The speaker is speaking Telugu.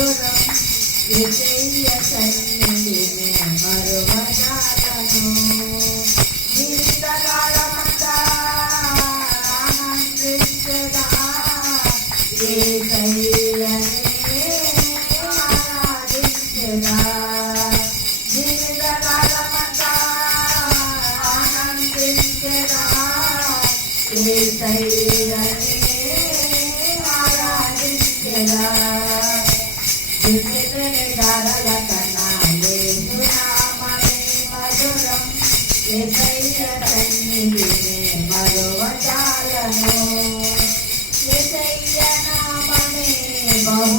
మధురం యేసయ్య సన్నిధిని మరువజాలను జీవితకాలమంతా ఆనందించెదా యేసయ్యనే ఆరాధించెదా జీవితకాలమంతా ఆనందించెదా యేసయ్యనే ఆరాధించెదా దుర్నితని దారల కన్నా యేసునామమే మధురం యేసయ్య సన్నిధిని మరువజాలను యేసయ్య నామమే బహు